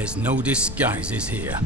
There's no disguises here.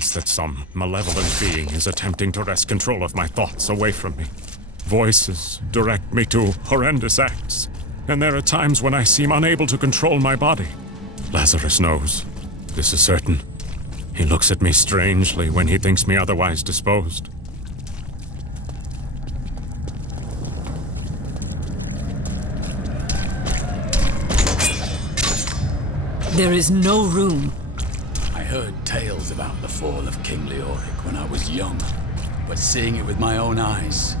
sense that some malevolent being is attempting to wrest control of my thoughts away from me. Voices direct me to horrendous acts, and there are times when I seem unable to control my body. Lazarus knows. This is certain. He looks at me strangely when he thinks me otherwise disposed. There is no room. I heard tales about the fall of King Leoric when I was young, but seeing it with my own eyes,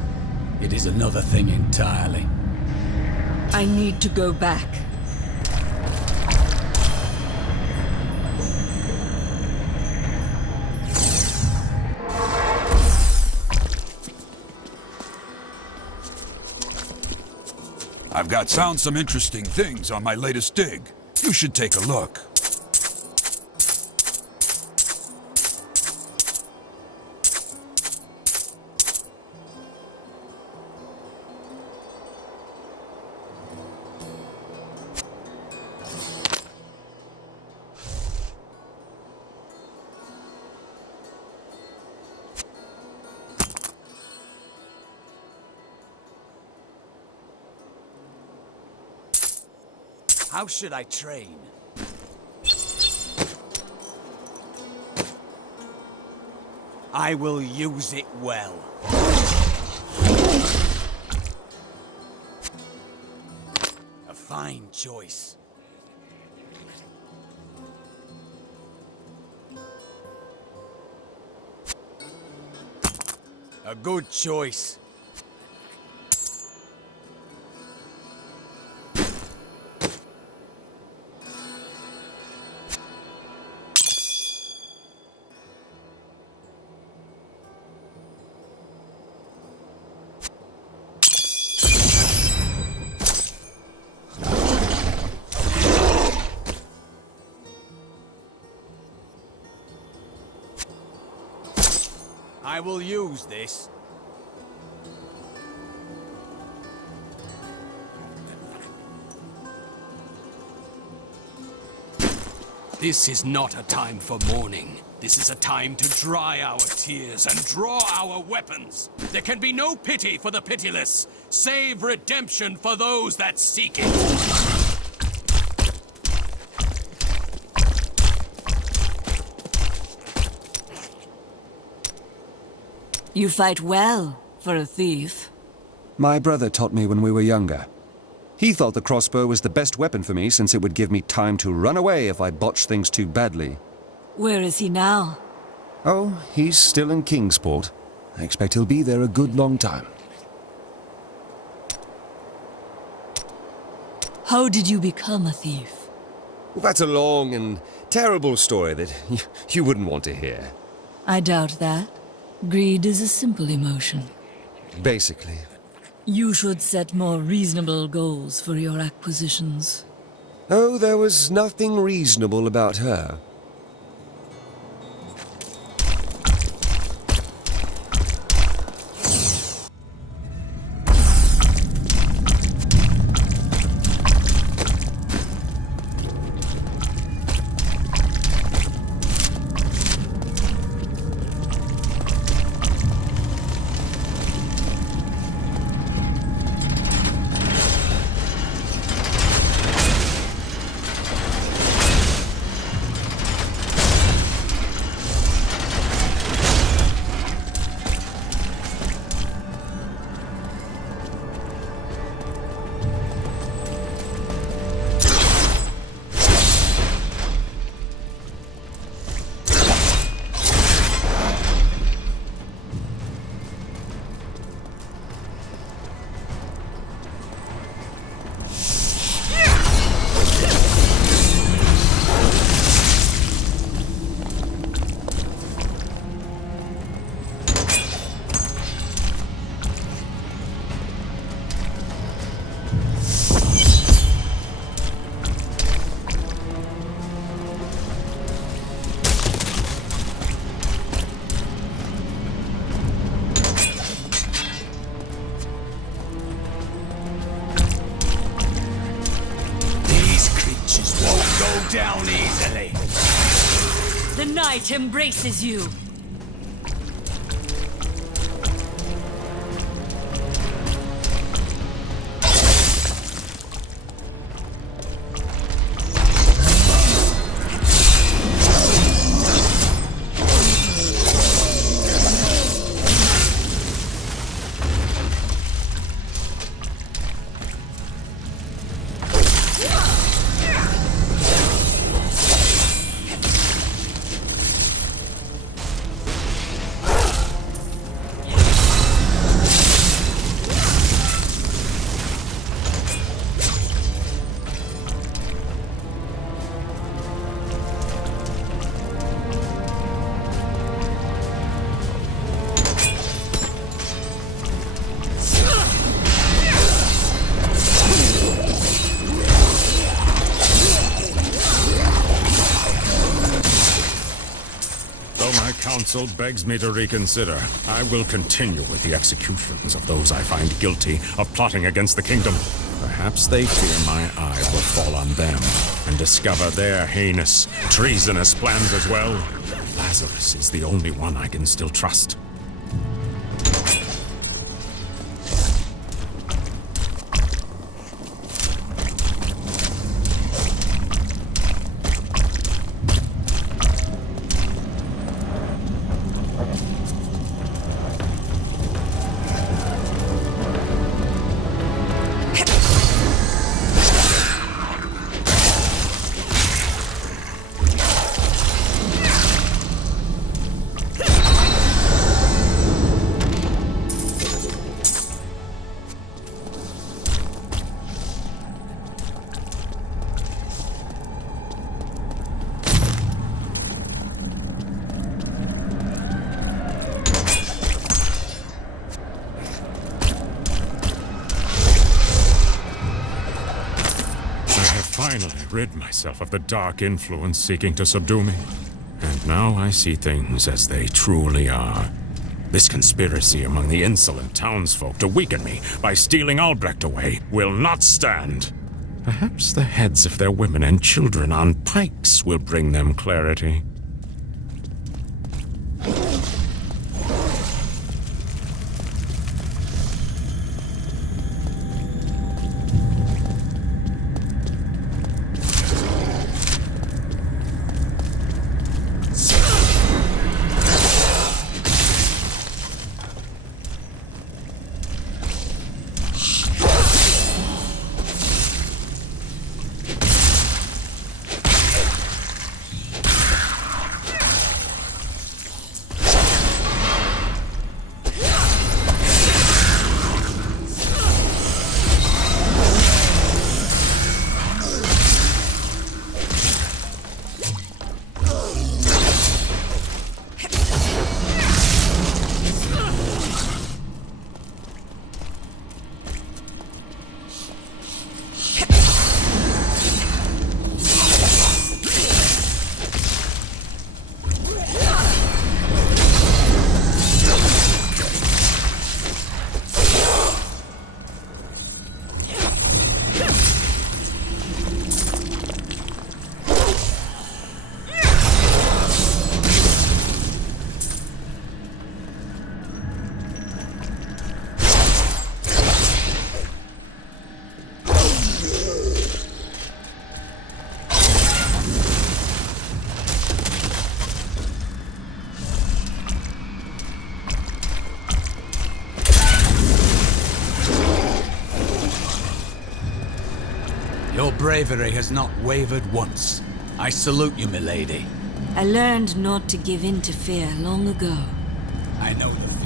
it is another thing entirely. I need to go back. I've found some interesting things on my latest dig. You should take a look. How should I train? I will use it well. A fine choice. A good choice. I will use this. This is not a time for mourning. This is a time to dry our tears and draw our weapons. There can be no pity for the pitiless, save redemption for those that seek it. You fight well for a thief. My brother taught me when we were younger. He thought the crossbow was the best weapon for me since it would give me time to run away if I botched things too badly. Where is he now? Oh, he's still in Kingsport. I expect he'll be there a good long time. How did you become a thief? Well, that's a long and terrible story that you wouldn't want to hear. I doubt that. Greed is a simple emotion. Basically. You should set more reasonable goals for your acquisitions. Oh, there was nothing reasonable about her. night embraces you. Council begs me to reconsider. I will continue with the executions of those I find guilty of plotting against the kingdom. Perhaps they fear my eye will fall on them and discover their heinous, treasonous plans as well. Lazarus is the only one I can still trust. Finally rid myself of the dark influence seeking to subdue me. And now I see things as they truly are. This conspiracy among the insolent townsfolk to weaken me by stealing Albrecht away will not stand. Perhaps the heads of their women and children on pikes will bring them clarity. Your bravery has not wavered once. I salute you, milady. I learned not to give in to fear long ago. I know the feeling.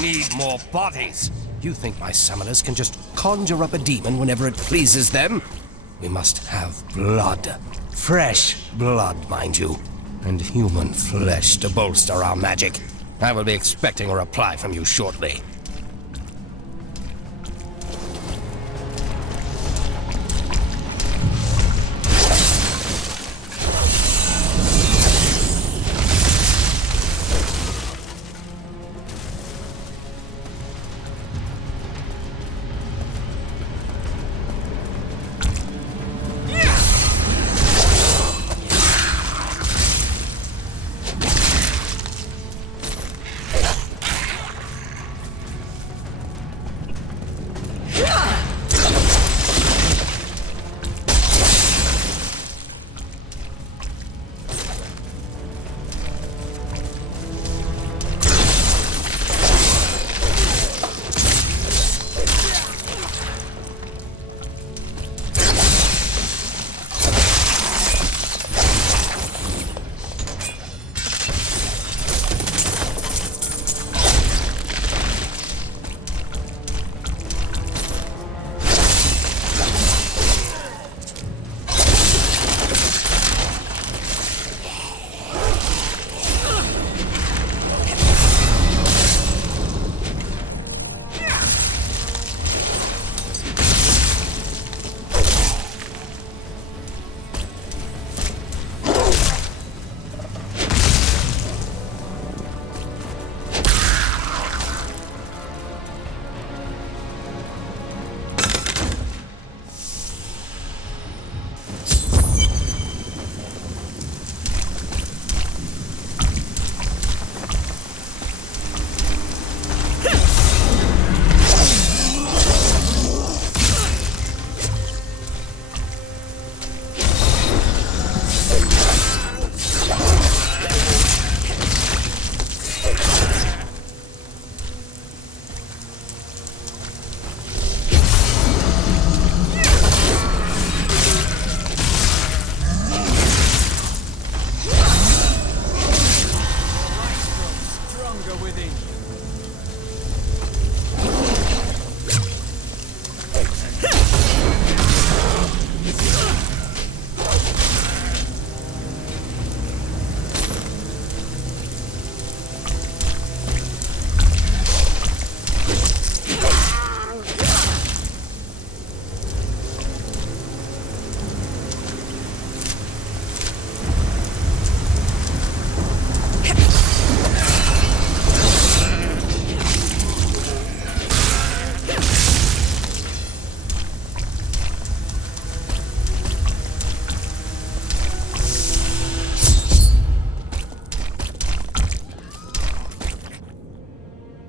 need more bodies. You think my summoners can just conjure up a demon whenever it pleases them? We must have blood. Fresh blood, mind you. And human flesh to bolster our magic. I will be expecting a reply from you shortly.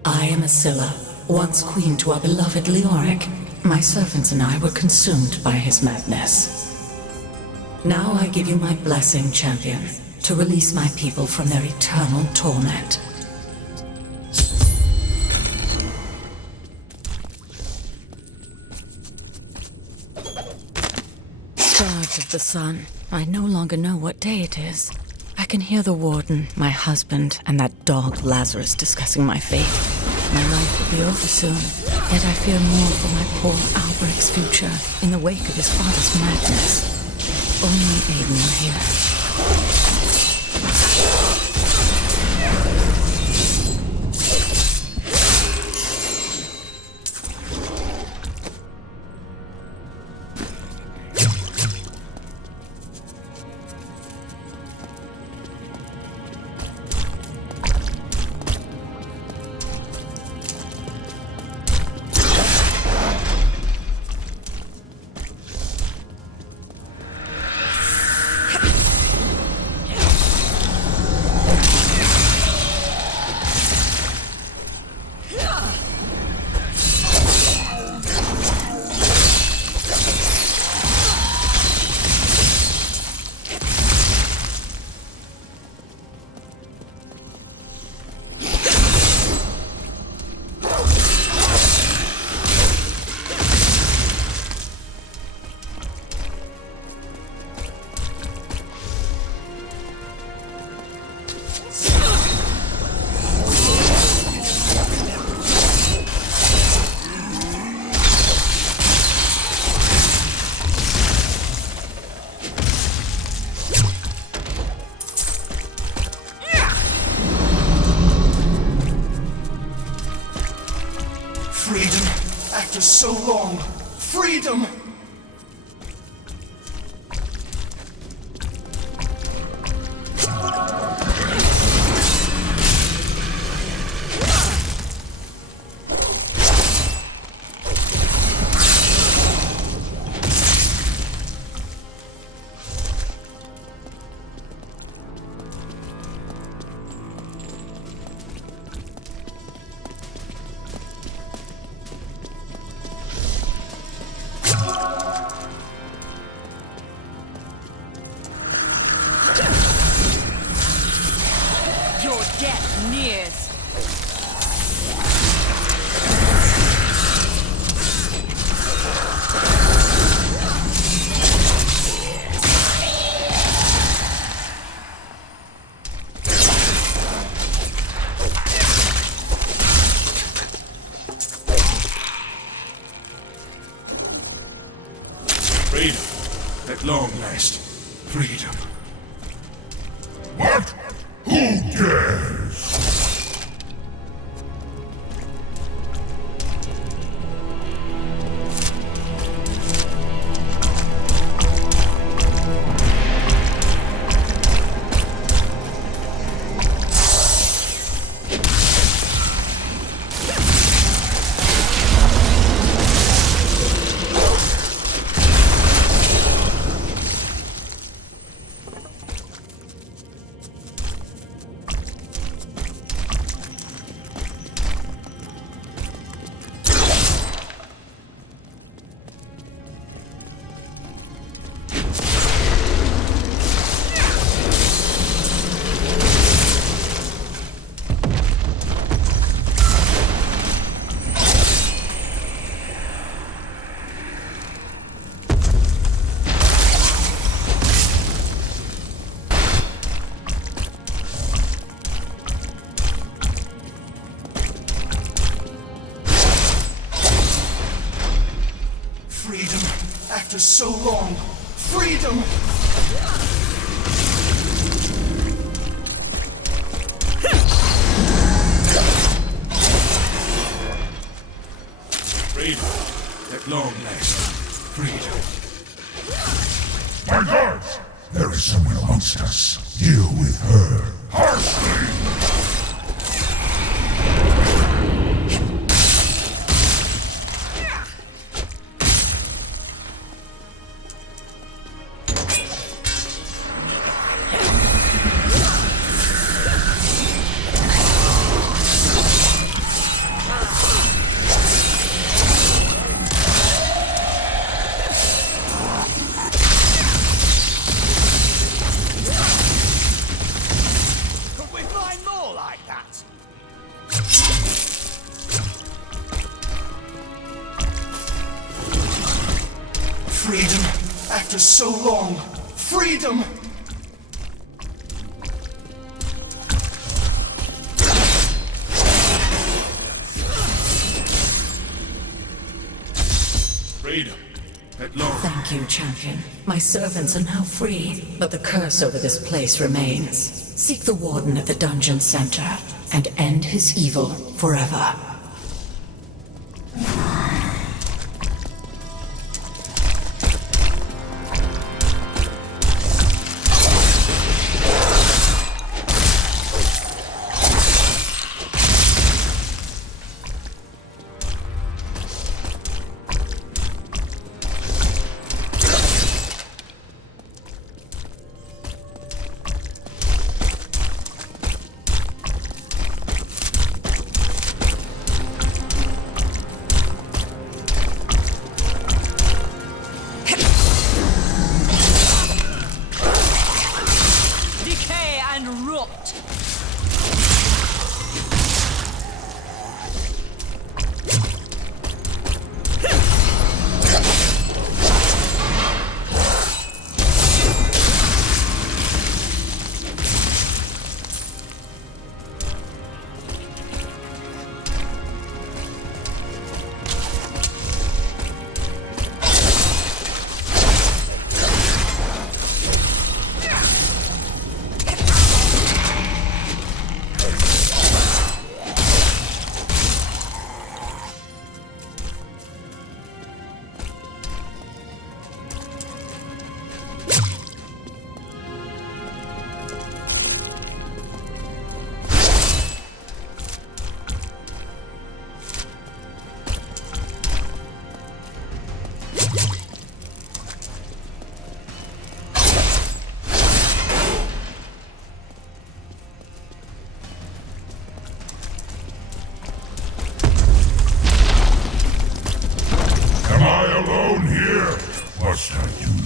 I am Asilla, once queen to our beloved Leoric. My servants and I were consumed by his madness. Now I give you my blessing, champion, to release my people from their eternal torment. Starved of the sun, I no longer know what day it is. I can hear the warden, my husband, and that dog Lazarus discussing my fate. My life will be over soon, yet I fear more for my poor Alberic's future in the wake of his father's madness. Only Aiden will hear. After so long, freedom! Freedom. At long last. Freedom. What? Who dares? After so long, freedom! Freedom. At long last. Freedom. My guards! There is someone amongst us. Deal with her harshly! Freedom! After so long, freedom! Freedom. At long. Thank you, champion. My servants are now free, but the curse over this place remains. Seek the warden at the dungeon center and end his evil forever.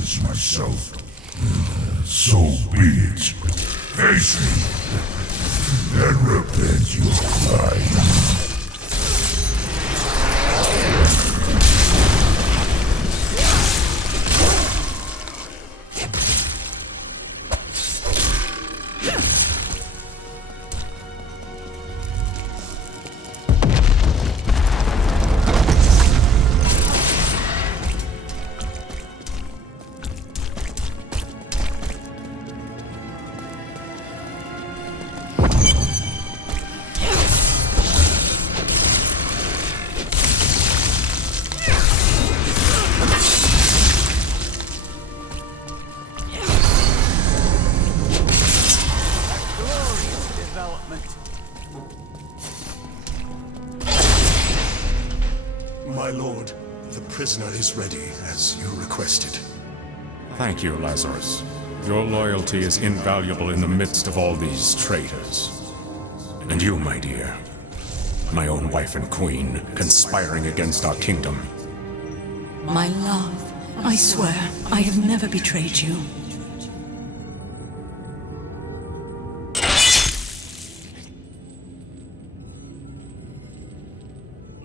useless myself. So be it. Face me, and repent your crime. My lord, the prisoner is ready, as you requested. Thank you, Lazarus. Your loyalty is invaluable in the midst of all these traitors. And you, my dear, my own wife and queen, conspiring against our kingdom. My love, I swear, I have never betrayed you.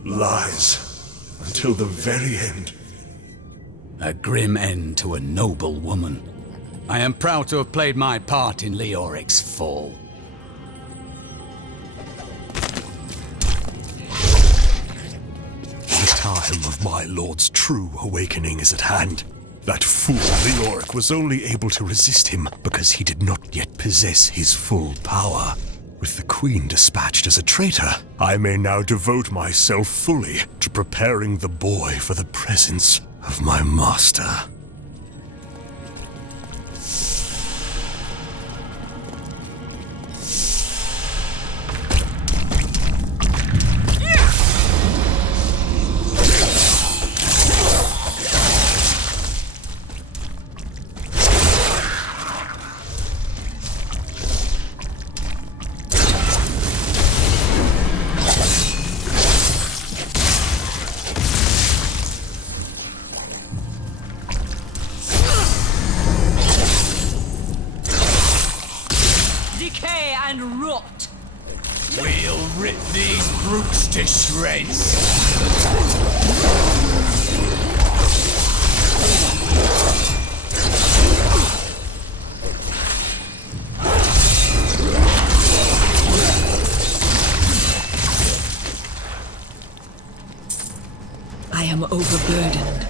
Lies. Until the very end. A grim end to a noble woman. I am proud to have played my part in Leoric's fall. The time of my lord's true awakening is at hand. That fool Leoric was only able to resist him because he did not yet possess his full power. With the Queen dispatched as a traitor, I may now devote myself fully to preparing the boy for the presence of my master. Decay and rot! We'll rip these brutes to shreds! I am overburdened.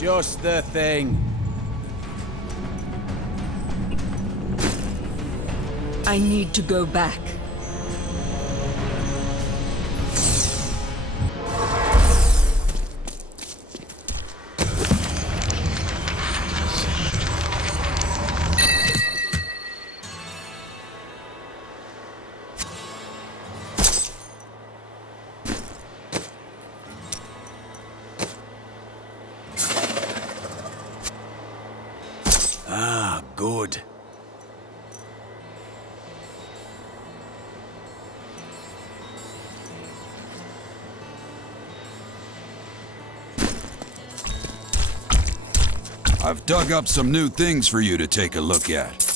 Just the thing. I need to go back. Ah, good. I've dug up some new things for you to take a look at.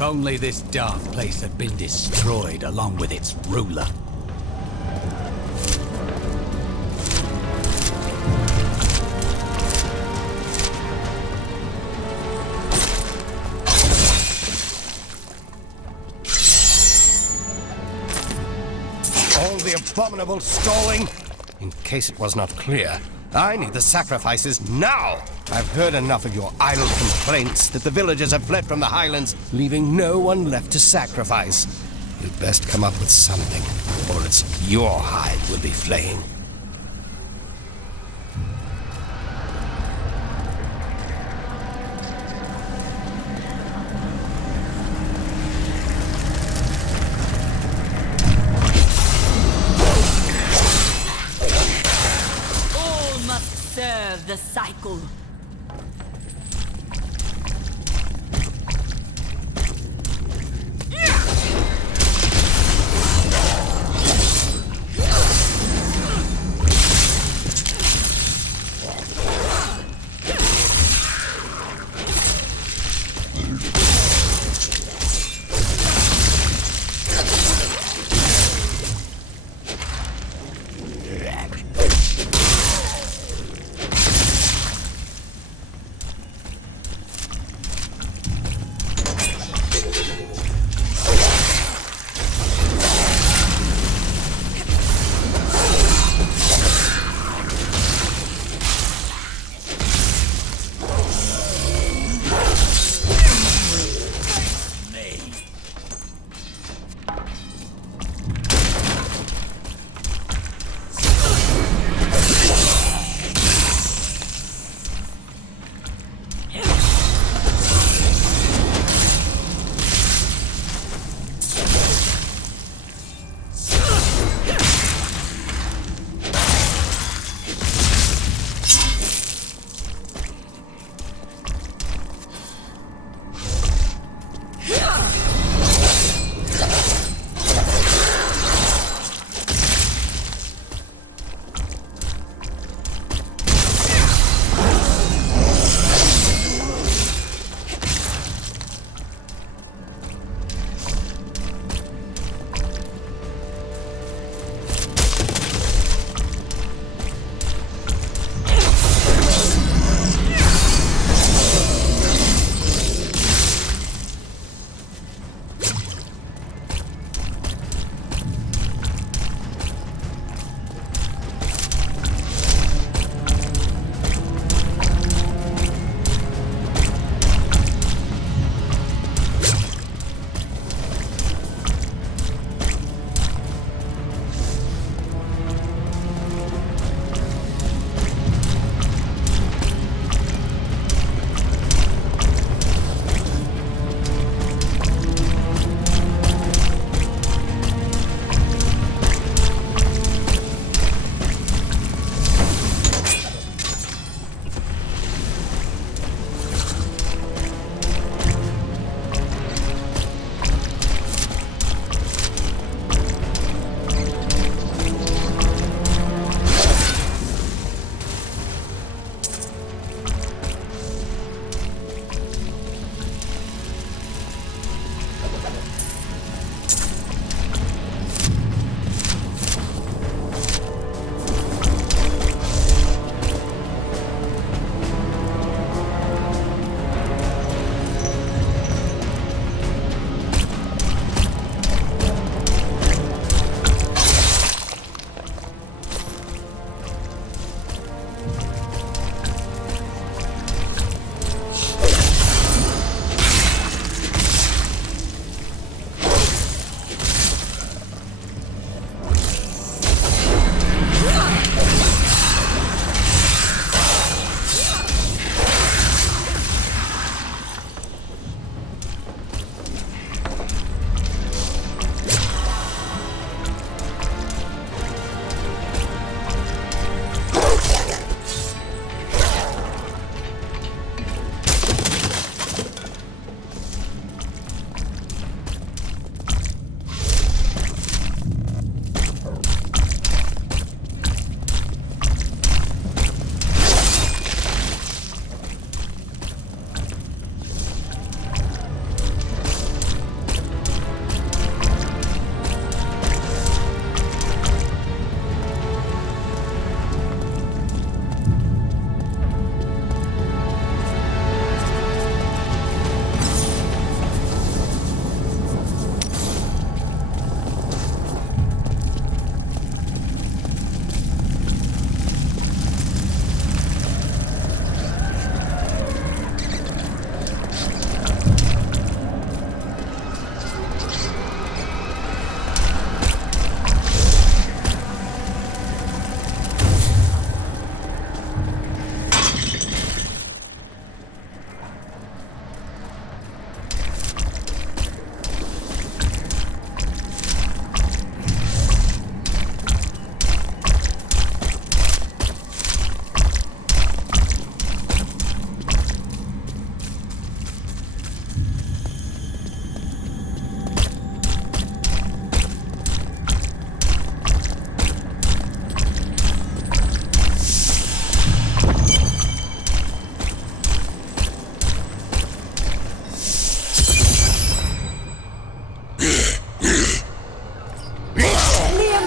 If only this dark place had been destroyed along with its ruler. All the abominable stalling. In case it was not clear, I need the sacrifices now! I've heard enough of your idle complaints that the villagers have fled from the highlands, leaving no one left to sacrifice. You'd best come up with something, or it's your hide we'll be flaying. Serve the cycle.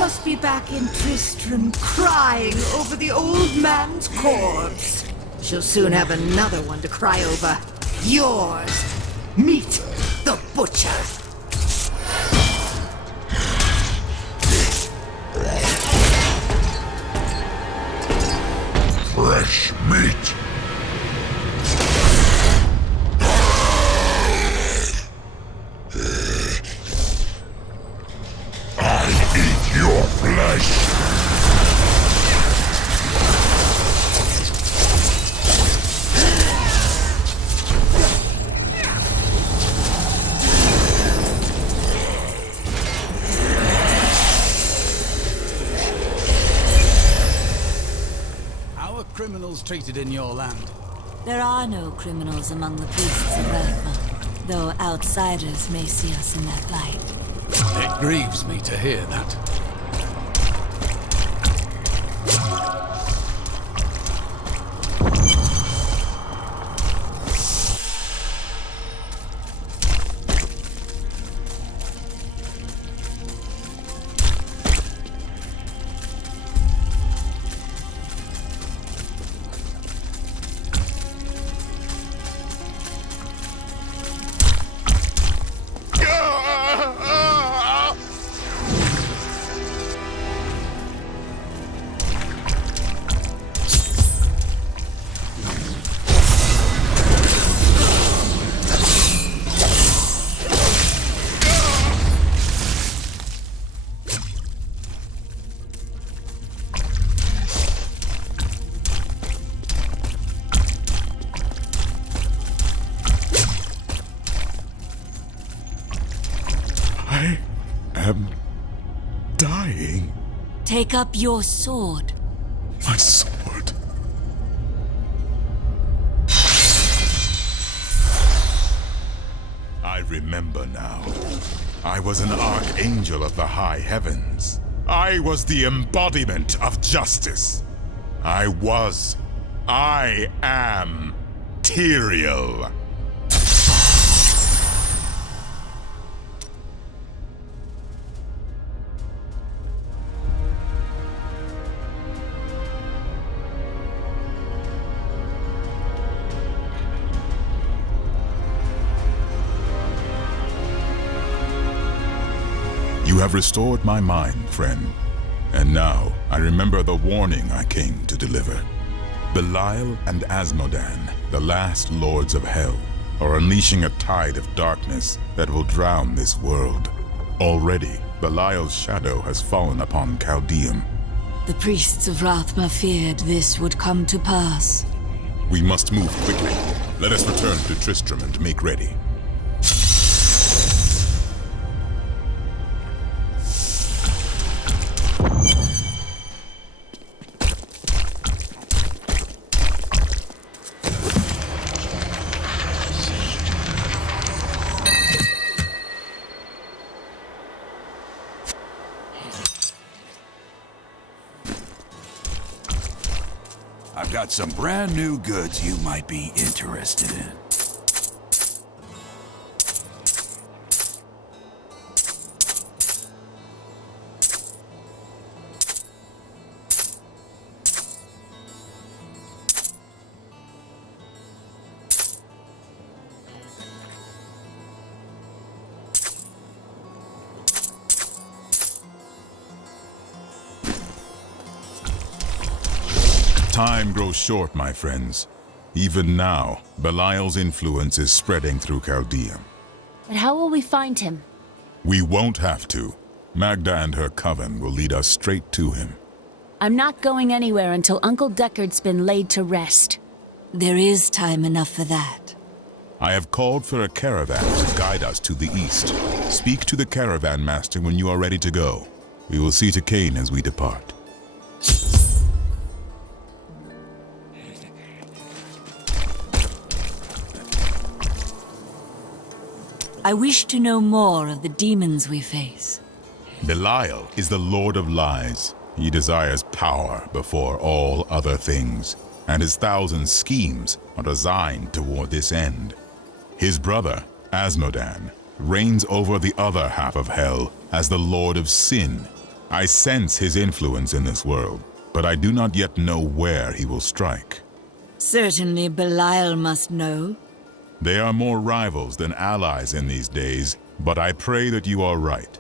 must be back in Tristram crying over the old man's corpse. She'll soon have another one to cry over. Yours. Meet the butcher. Fresh meat. I'll eat your flesh. How are criminals treated in your land? There are no criminals among the priests of Rathma, though outsiders may see us in that light. It grieves me to hear that. I am dying. Take up your sword. My sword. I remember now. I was an archangel of the high heavens. I was the embodiment of justice. I am Tyrael. You have restored my mind, friend. And now, I remember the warning I came to deliver. Belial and Asmodan, the last lords of hell, are unleashing a tide of darkness that will drown this world. Already, Belial's shadow has fallen upon Chaldeum. The priests of Rathma feared this would come to pass. We must move quickly. Let us return to Tristram and make ready. I've got some brand new goods you might be interested in. Time grows short, my friends. Even now, Belial's influence is spreading through Chaldeum. But how will we find him? We won't have to. Magda and her coven will lead us straight to him. I'm not going anywhere until Uncle Deckard's been laid to rest. There is time enough for that. I have called for a caravan to guide us to the east. Speak to the caravan master when you are ready to go. We will see to Cain as we depart. I wish to know more of the demons we face. Belial is the Lord of Lies. He desires power before all other things, and his thousand schemes are designed toward this end. His brother, Asmodan, reigns over the other half of hell as the Lord of Sin, I sense his influence in this world, but I do not yet know where he will strike. Certainly Belial must know. They are more rivals than allies in these days, but I pray that you are right.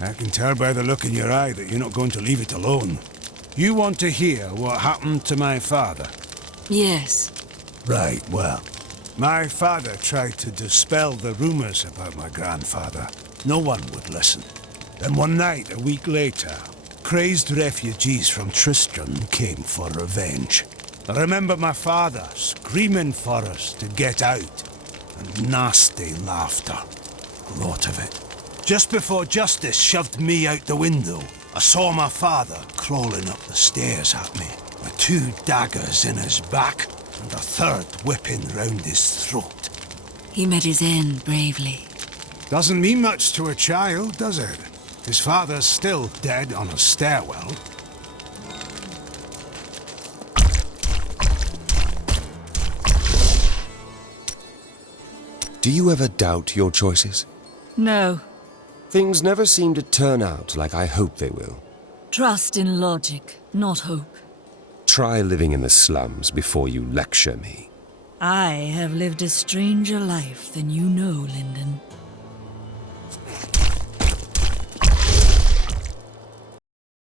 I can tell by the look in your eye that you're not going to leave it alone. You want to hear what happened to my father? Yes. Right, well, my father tried to dispel the rumors about my grandfather. No one would listen. Then one night, a week later, crazed refugees from Tristram came for revenge. I remember my father screaming for us to get out, and nasty laughter. A lot of it. Just before Justice shoved me out the window, I saw my father crawling up the stairs at me, with 2 daggers in his back and a 3rd whipping round his throat. He met his end bravely. Doesn't mean much to a child, does it? His father's still dead on a stairwell. Do you ever doubt your choices? No. Things never seem to turn out like I hope they will. Trust in logic, not hope. Try living in the slums before you lecture me. I have lived a stranger life than you know, Lyndon.